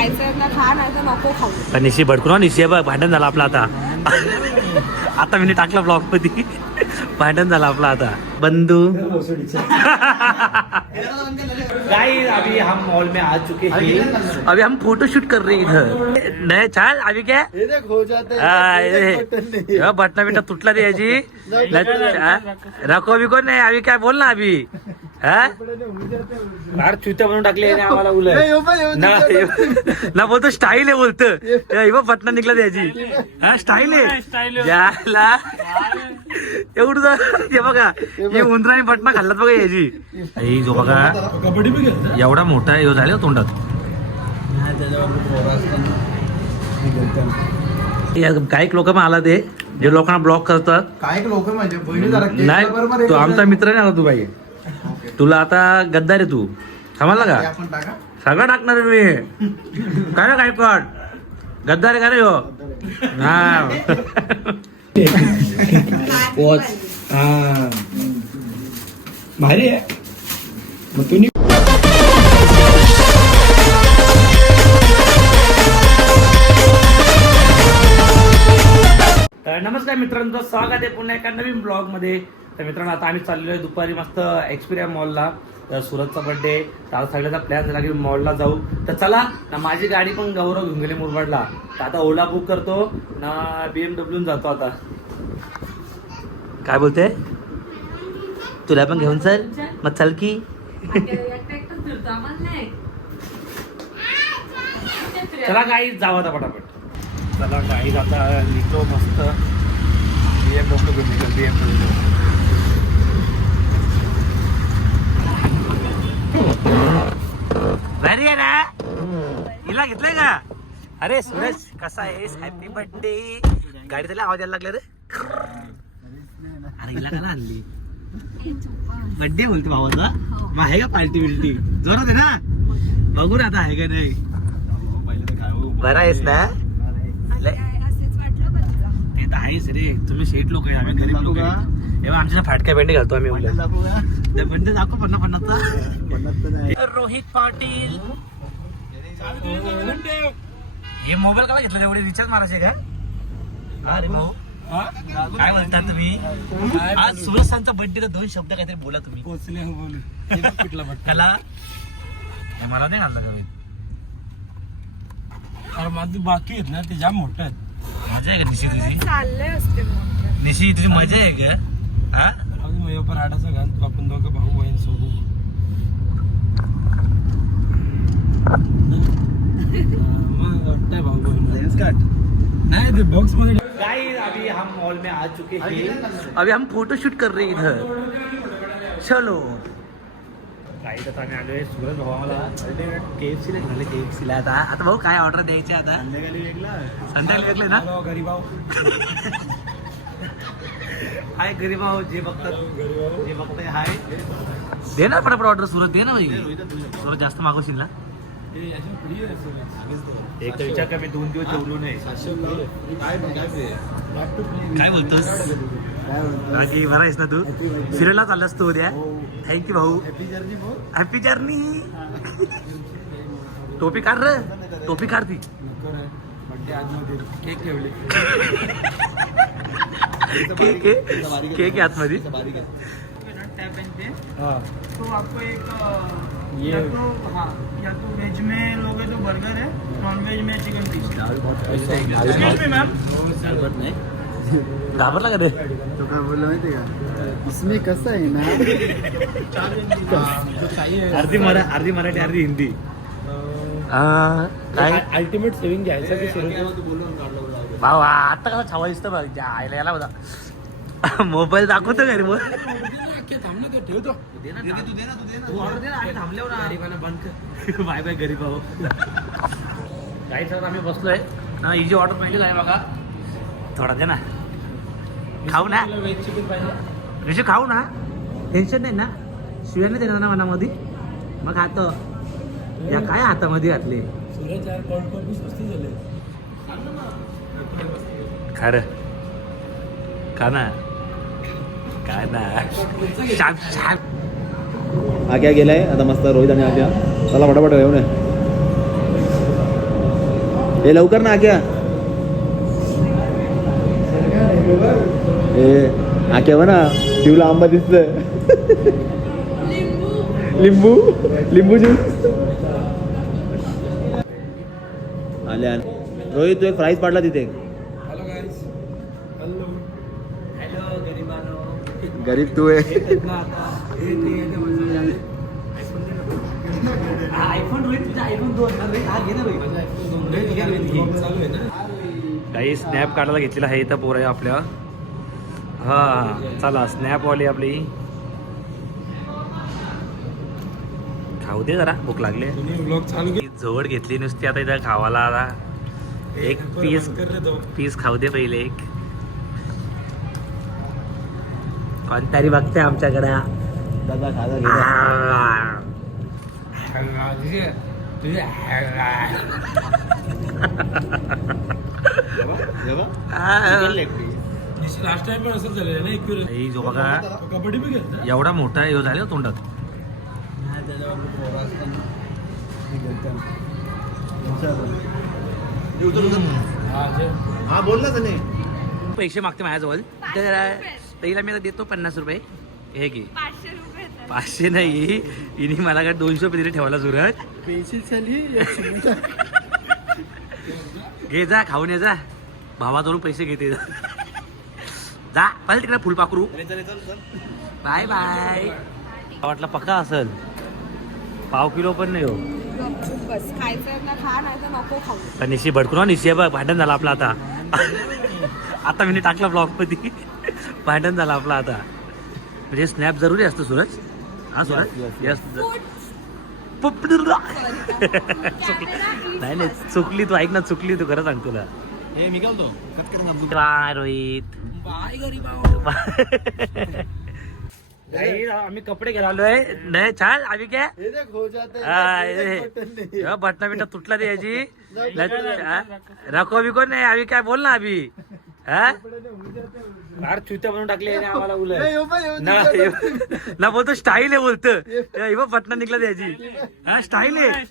खायचं तर खा नाही तर नको खाऊ पण निशी भडकून निशी बघ भांडण झालं आपलं आता आता मी टाकला ब्लॉगमध्ये भांडण झालं आपलं आता बंधू गाइस अभी हम मॉल में आ चुके हैं अभी हम फोटो शूट कर रहे हैं इधर नहीं चल अभी क्या ये देख हो जाते हैं हाँ, बटन है। बटना तुटला रे याची रखो भी कोण नाही अभी काय बोल ना अभी हा? फार चुत्या बनवून टाकले आम्हाला उलट. ना. ना बोलतो स्टाईल आहे बोलतो. पटना निघला त्याची. हा स्टाईल आहे. याला. एवढं जा- हे बघा हे उंदराने पटना खाल्लात बघा याची. ही जो बघा. एवढा मोठा हे झाला हो तोंडात. या काही लोक पण आला ते जे लोकांना ब्लॉक करतात. काय लोक म्हणजे नाही तो आमचा मित्र नाही आला तू बाई तुला आता गद्दार आहे तू. समजला ते का आपण टाका. सगळं टाकणार मी. काय ना काय पण गद्दार आहे का रे हो. हा. भारी आहे. मग तुम्ही नमस्कार मित्रांनो स्वागत आहे पुन्हा एका नवीन ब्लॉगमध्ये तर मित्रांनो आता आम्ही चाललेलो आहे दुपारी मस्त एक्सपिरिया मॉलला तर सुरतचा बर्थडे तर सगळ्याचा प्लॅन झाला की मॉलला जाऊ. तर चला ना माझी गाडी पण गौरव घेऊन गेले मुरबाडला. तर आता ओला बुक करतो ना बीएमडब्ल्यू जातो आता. काय बोलते? तुला पण घेऊन चल. मग चल की. चला काही जाऊ आता पटापट. चला काही आता निघतो मस्त. बीएमडब्ल्यू घेऊन निघतो बीएमडब्ल्यू भारी आहे ना? हिला घेतलंय का? अरे सुरेश कसा आहेस? हॅपी बर्थडे गाडी त्याला आवाज यायला लागला रे. अरे हिला का ना आणली. बर्थडे बोलतो भावाचा. मग आहे का पार्टी बिल्टी जोरात आहे ना? बघू ना आता आहे का नाही. बरा आहेस ना? लय- ते तर आहेच रे. तुम्ही शेट लोक आहे आम्ही गरीब लोक आहे. आमच्या फाटक्या पेंडी घालतो आम्ही उलट. दाखवू का? ते दाखव पन्ना पन्नाचा म्हणत तर नाही. रोहित पाटील. हे मोबाईल का घेतलं एवढे? रिचार्ज मारायचे का? अरे भाऊ. काय म्हणता तुम्ही? आज सुरज सांचा बर्थडे दोन शब्द काहीतरी बोला तुम्ही. पोचले हो बोलू त्याला हे मला नाही घालला का अरे माझं बाकी आहेत ना ते जाम मोठं आहेत. मजा आहे का निशी तुझी? चालले असते मग निशी तुझी मजा आहे का? पण आडाचा घाल तू आपण दोघं भाऊ बहीण सोबत. भाऊ बहीण. नाही ते बॉक्समध्ये गाइस अभी हम मॉल में आ चुके हैं। अभी हम फोटो शूट कर रहे हैं इधर। चलो। गाईत आता आम्ही आलोय सुरज भाऊ आम्हाला के एफ सी ला झाले के एफ सी ला आता. आता भाऊ काय ऑर्डर द्यायची आता? संध्याकाळी वेगळा. संध्याकाळी वेगळे ना? भाऊ, गरीब भाऊ. हाय गरीब भाऊ जे बघतात जे बघताय हाय. दे ना पटापट ऑर्डर सुरत दे ना भाई. सुरत जास्त मागवशील ना. एक तर विचार का मी दोन दिवस जेवलो नाही. काय बोलतोस? बाकी बरा आहेस ना तू? फिरायला चाललास तू उद्या? थँक्यू भाऊ. हॅपी जर्नी भाऊ. हॅपी जर्नी टोपी काढ रे. टोपी काढ ती. केक ठेवले. केक आहे केक आहे आतमध्ये. हा। तो आपको एक ये या तो हाँ या तो वेज में लोगे तो बर्गर है नॉन वेज में chicken fish excuse me ma'am घाबरला का रे तो काय बोलला माहितीये का इसमें कसं आहे ना अर्धी मरा अर्धी मराठी अर्धी हिंदी। काय? अल्टिमेट सेव्हिंग घ्यायचं की भावा आता कसा छावा दिसतं बघ जायला याला बघा मोबाईल दाखवतो घरी मग? ना ठेवतो बाय बाय गरीब भाऊ काही सर आम्ही बसलोय ना इझी ऑर्डर पाहिजे आहे बघा. थोडा दे ना. खाऊ ना. वेज चिकन पाहिजे खाऊ ना. टेन्शन नाही ना. शिव्याने देणार ना मनामध्ये. मग हात या काय हातामध्ये घातले. सूरज यार खा ना? काय ना? छान आग्या गेलाय. आता मस्त रोहित आणि आग्या. चला फटाफट येऊ नये हे लवकर ना आक्या ए आक्या म्हणा शिवला आंबा दिसतोय. लिंबू. लिंबू. ज्यूस रोहित तू एक प्राईज पाडला तिथे. हॅलो गाईस हॅलो हॅलो गरीबानो. गरीब तू आहे. आयफोन रोहित तुझा आयफोन दोन. हा घे ना रोहित. चालू आहे ना? काही स्नॅप काढायला घेतलेला आहे इथं पोर आहे आपल्या. हा चला स्नॅपवाली आपली. खाऊ दे जरा भूक लागली. जवळ घेतली नुसती आता इथं खावाला आता. एक पीस पीस खाऊ दे पहिले एक. कोणतरी बघते आमच्याकडे. ही कबड्डी एवढा मोठा हे झाला तोंडात. हा जे हा बोल ना त्याने पैसे मागते माझ्याजवळ. तर पहिला मी आता देतो पन्नास रुपये. हे घे. पाचशे नाही. हिने मला काय दोनशे रुपये दिले ठेवायला सुरत. पैसे चाली घे जा खाऊन ये जा. भावाजवळून पैसे घेते. जा जा पाहिजे तिकडे फुलपाखरू. Bye bye. वाटला पक्का असेल. पाव किलो पण नाही हो. बस खायचं ना खा नाही तर नको खाऊ. तर निशी भडकून निशी. बघ भांडण झालं आपलं आता. आता मी टाकलं ब्लॉगमध्ये. भांडण झालं आपलं आता. म्हणजे स्नॅप जरुरी असतं सूरज? हा सूरज? यस नाही नाही. चुकली तू. ऐक ना चुकली तू. खरं सांग तुला. हे बाय रोहित. बाय गरीबा नाही, आम्ही कपडे घ्यायला आलोय. नाही छान आम्ही काय हे देख हो जाते. हा, हे- बटना बिटना तुटला ते याची. रको बिको नाही आम्ही काय बोल ना आम्ही हा? चुत्या बनवून टाकले आम्हाला ना हे- ना बोलतो स्टाईल आहे बोलतो. हे बघ. बटना निघला त्याची. हा स्टाईल आहे.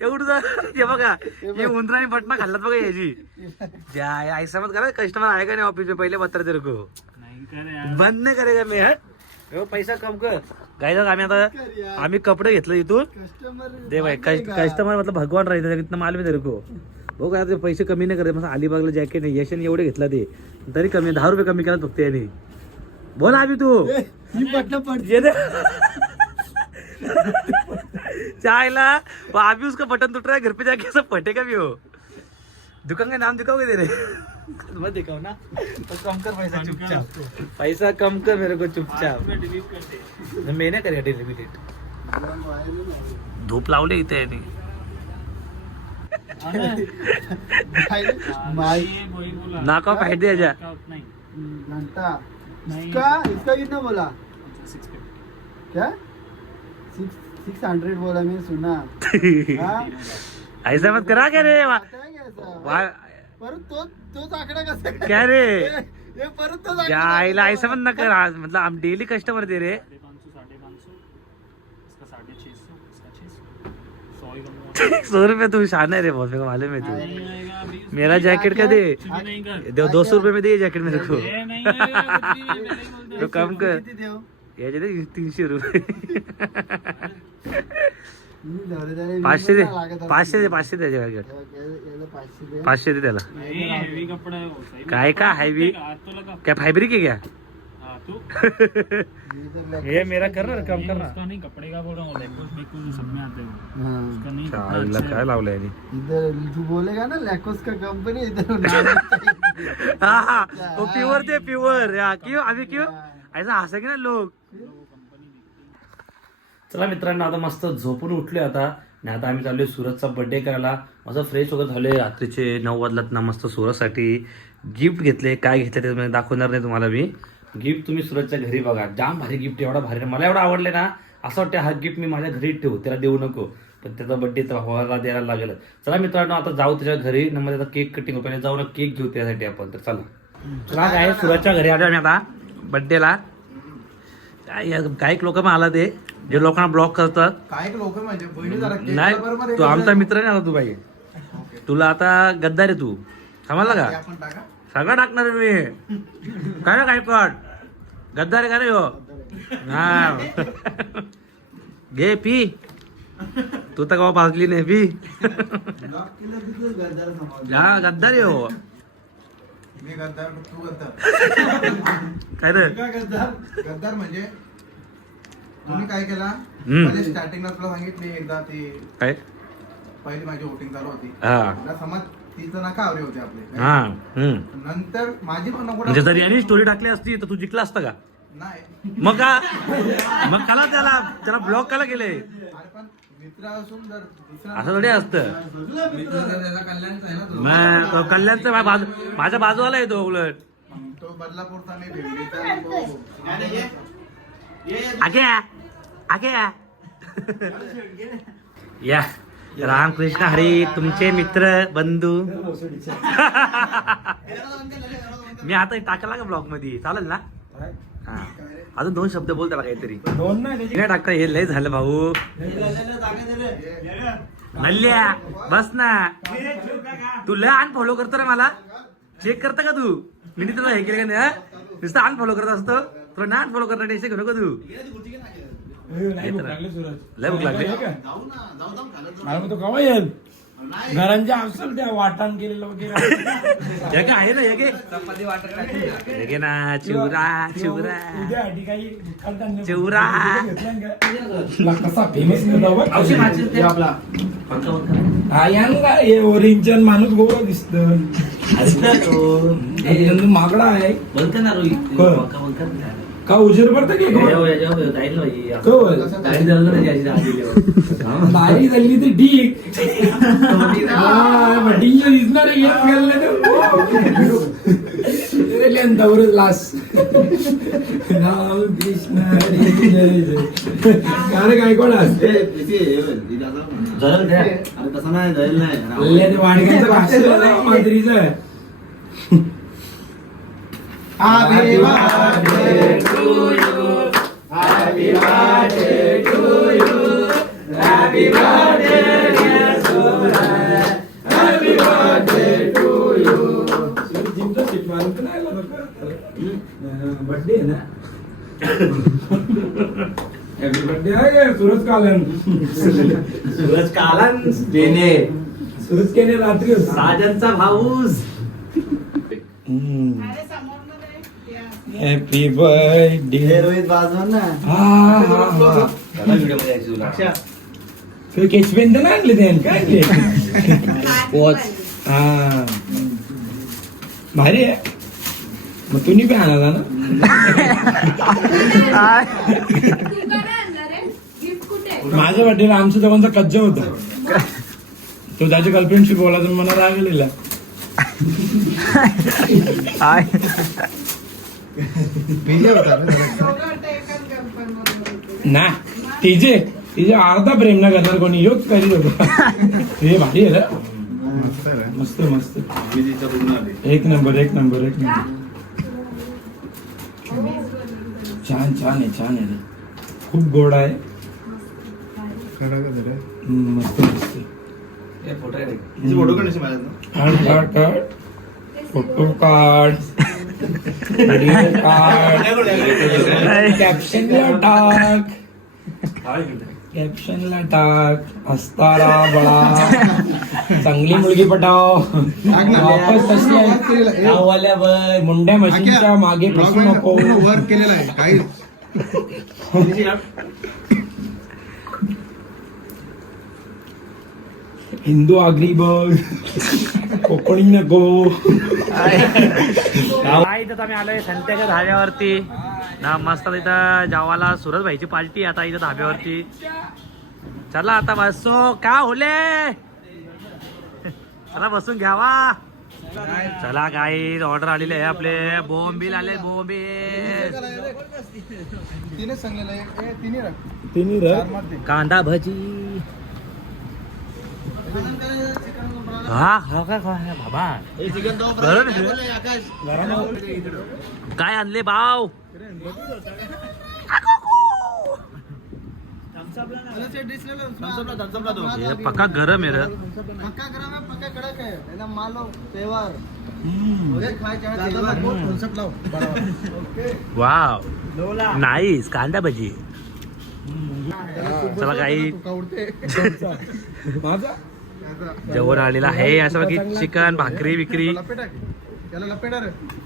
एवढं हे बघा हे उंदराने बटना खाल्लात बघा याची. ज्या ऐसा मत करा कस्टमर आहे का नाही ऑफिस पहिले बत्तर तेरे को बंद नाही करेगा मी हट हे पैसा कम कर. काय आम्ही आता आम्ही कपडे घेतलं इथून. कस्टमर दे भाई कस्टमर मतलब भगवान राहते इतना मालूम आहे तेरे को. हो काय ते पैसे कमी नाही करत. मग अलिबागला जॅकेट नाही यशाने एवढे घेतला ते. तरी कमी दहा रुपये कमी केला फक्त याने. बोल अभि तू. चायला. वो अभी उसका बटन टूट रहा है घर पे जाके सब फटेगा भी हो? दुकान का नाम दिखाओगे तेरे? मत दिखाओ ना. तो कम कर पैसा चुपचाप. पैसा कम कर मेरे को चुपचाप. मैं डिलीट धूप लावले इथे माई नाका फाइट दे जा. घंटा. इसका इसका कितना बोला? क्या? सिक्स सिक्स हंड्रेड बोला मैंने सुना? ऐसा मत करा क्या रे परत तो तोच आकडा कसा काय? रे? हे- परत तोच आकडा क्या आईला ऐसा मत न कर आज मतलब हम डेली कस्टमर दे रहे. सौ रुपये तू शान है रे बहुत मेरे मालूम है तू। मेरा जैकेट का दे। दो दो सौ रुपये में दे जैकेट मेरे को तो कम कर? याचे दे तीनशे रुपये। मी मी पाचशे दे. पाचशे दे पाचशे याचं पाचशे दे. त्याला. काय का हैवी क्या फैब्रिक है क्या लॅक- ये मेरा कर कम कर कपड़े का बोल रहा हूँ लैक्टोज मैक्टोज सब में आते हैं हाँ. उसका नहीं चायला काय लावलंय इधर तू बोलेगा ना लैकोस का कंपनी इधर हा हा. वो प्युअर ते प्युअर क्यों? अभी क्यों? ऐसा हसेंगे ना लोग. चला मित्रांनो आता मस्त झोपून उठले आता. आणि आता आम्ही चाललोय सुरतचा बर्थडे करायला. मस्त फ्रेश वगैरे झाले रात्रीचे नऊ वाजलात ना मस्त सुरतसाठी गिफ्ट घेतले. काय घेतले ते दाखवणार नाही तुम्हाला मी. गिफ्ट तुम्ही सुरतच्या घरी बघा. जाम भारी गिफ्ट एवढा भारी मला एवढा आवडले ना असं वाटतं हा गिफ्ट मी माझ्या घरी ठेवू. त्याला देऊ नको. पण त्याचा बर्थडे तर व्हायला द्यायला लागेल चला मित्रांनो आता जाऊ त्याच्या घरी. न मग त्याचा केक कटिंग पहिले जाऊ ना केक घेऊ त्यासाठी आपण. तर चला. चला काय सुरतच्या घरी आलो आम्ही आता. बर्थडेला काय काही लोक आला ते जे लोकांना ब्लॉक करतात. काय लोक म्हणजे बहिणी जरा केक नाही बरोबर तू आमचा मित्र नाही आता तू बाई. तुला आता गद्दार आहे तू. समजला का? आपण टाका. सगळं टाकणार आहे मी. काय रे काय कट गद्दार आहे का रे हो? हा घे पी. तू तर कवा पाजली नाही पी. हा गद्दार आहे हो. मी गद्दार तू गद्दार. काय रे गद्दार? म्हणजे तुम्ही काय केला. म्हणजे स्टार्टिंगला तुला सांगितली एकदा ती काय? पहिली माझी वोटिंग चालू होती. हा. समज तिचं नका आवरे होते आपले? हा. हम्म. नंतर माझी पण नको म्हणजे जरी यांनी स्टोरी टाकली असती तर तू जिंकला असता का? नाही. मग का? मग काला त्याला त्याला ब्लॉक काला केले अरे पण मित्र असून जर दुसरा असं थोडी असतं. मित्र जर त्याचा कल्याणचा आहे ना तो. मग तो कल्याणचं माझ्या बाजू माझ्या बाजूला येतो उलट. तो बदलापूरचा मी भेंडीचा तो आगे या, आगे या. या. रामकृष्ण हरी तुमचे मित्र बंधू. मी आता टाकला का ब्लॉगमध्ये चालेल ना? हा. अजून दोन शब्द बोल त्याला काहीतरी. दोन नाही काय टाकता हे लय झालं भाऊ. नल्ल्या बस ना. तू लय अनफॉलो करतो रे मला. चेक करता का तू? मी तुला हे केलं का नाही हा? नुसतं अनफॉलो करत असतो. तुला ना अनफॉलो करणार टेन्शन घेऊ नको तू? लय भूक लागली मला घरांच्या असेल त्या वाटण केलेलं वगैरे हे काय आहे ना हे हे घे ना चिवरा चिवरा उद्या आधी काही दुकानदार चिवरा. तुला कसा फेमस आपला. हा यांना हे ओरिजिनल माणूस गोवा दिसत. मागडा आहे. बोलते ना रोहित. का उशीर पडतं की दारी झाली ठीक. हा, but ठीक आहे, दिसणार आहे, येत गेलं तर. रे, लेंथावरच लास. राम कृष्ण अरे काय कोण वाडग्यांचं माद्रीचं आहे. Happy birthday to you. Happy birthday to you. Happy birthday, dear Suraj. Happy birthday to you. जिमचा सीट मारून तर नाही आला बघ. बर्थडे आहे ना हॅपी बर्थडे आहे सुरज कालन सूरज कालन देणे सुरज केले रात्री. राजांचा भाऊस हॅपी बर्थडे रोहित वाजवा ना. हा हा हा. ते केच पेन तर नाही आणले त्याने काय आणले? हा. भारी आहे. मग तुम्ही पण आणाला ना. गिफ्ट कुठे माझ्या बर्थडेला आमच्या दोघांचा कज्जा होता. तो त्याच्या गर्लफ्रेंडशी बोलायचा आणि मला राग आलेला. विजय होता ना. ना तिचे तिचे अर्धा प्रेम ना करणार कोणी योच करीत होता हे भारी आहे रे मस्त. मस्त एक नंबर एक नंबर एक नंबर छान छान आहे छान आहे रे खूप गोड आहे मस्त मस्त फोटो? काढ फोटो काढ कॅप्शनला टाक. कॅप्शनला टाक. असतारा बळा. चांगली मुलगी पटाव. वापस तशी आहे. गाववाल्या बाई, मुंड्या मशीनच्या मागे फसू नको. वर्क केलेलं आहे. काही हिंदू आगरी बघ. कोकणी नको काय इथं आम्ही आलोय संत्याच्या धाब्यावरती. ना मस्त इथं जेवायला सुरज भाईची पार्टी आता इथं धाब्यावरती. चला आता बसो. का होले? चला बसून घ्यावा. चला काही ऑर्डर आलेले आहे आपले. बोंबील आले बोंबील. कांदा भजी. हा? हा काय बाबा बरं ना? काय आणले भाव पक्का गरम आहे रे पक्का गरम है पक्का कड़क है एकदम मालो तेवर मुझे खाए चाहे तेवर वाव नाईस कांदा भजी चला काही माझा? जेवण आलेलं आहे. असं बाकी चिकन भाकरी विक्री. लपेटा त्याला लपेटा रे.